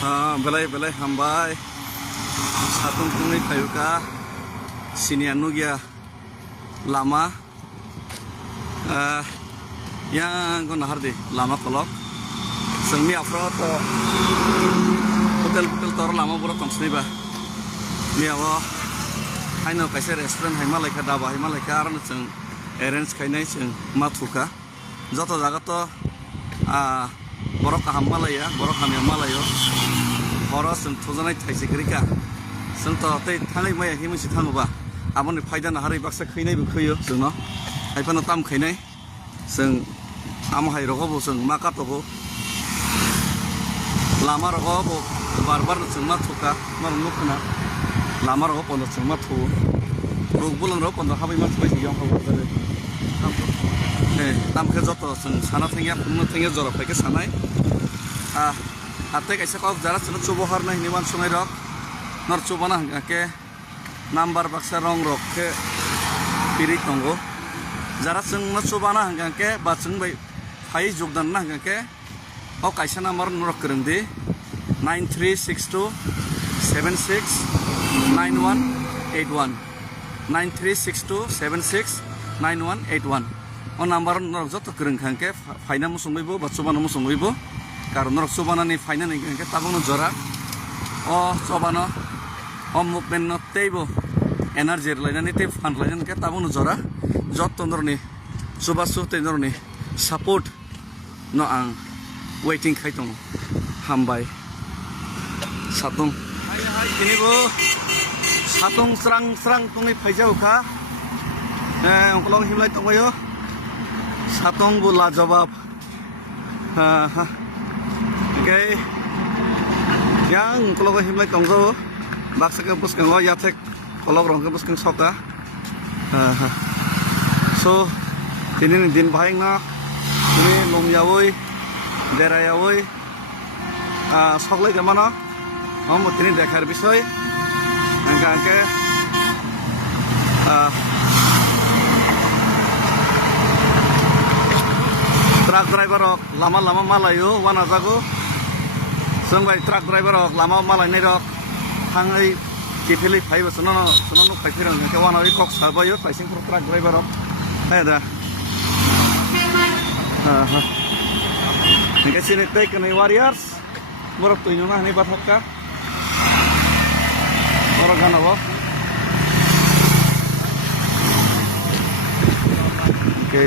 Belai belai hambai satung tungni payuka sini anugia lama yang gon hardi lama kolok sengmi afro to hotel tor lama boro tongsni ba mi awo haino kaise restaurant haima laika daba haima laika aran seng arrange kainai seng mathuka joto jaga to borok kaham malaya borok hamya malayo horo seng thujanai thaisekrika seng to tei thangai maya himusi thanguba amoni faida na harai baksa khainai bu khaiyo sengno haifano tam khainai seng amhai rogo seng maka togo lama rogo barbar seng mathuka mar nukna lama rogo pondo seng mathu rog bulang rogo pondo habai mathu bai yang hawo dare tam ke joto seng sana thengya khumno thengya jora paike sanai ate kaisa kok jara seno chubohar na hiniman sungai rok nor chubana ke number baksa rong rok ke piri tongo jara seng no chubana ke ba seng bai phai jogdan na ke o kaisa number norok krengdi 9362 769181 9362 769181 o number norok joto kreng khangke phaina musungbibo ba chubana musungbibo karon norok chubana ni phaina ni ke tabung jora o chobano o movement no teibo energy lainani te fan lainan ke tabung jora joto norni chubasu te norni support no ang waiting khaitong hambai satung ini bo satung serang tungai phaijau kha ongkolong himlai tongayo satung bu lajawab okay yang ongkolong himlai tongjo baksa ke buskang yatek kolok rong ke buskang soka so ini din bahing na ini lomyawoi derayawoi soklai jamana हम उतनी देखार विषय अंके truck driver Lama लामा मालायो वाना जागो जों bye truck driver Lama मालायनाय रक थाङै केफेलै फाइबो सनो फाइफेरं के वाना कक साबायो फाइसिं फर ट्राक ड्राइवर है दा नगे सिने टेक नै वारियर्स बरक तुइनो ना हने बाथका orang kan apa? Oke.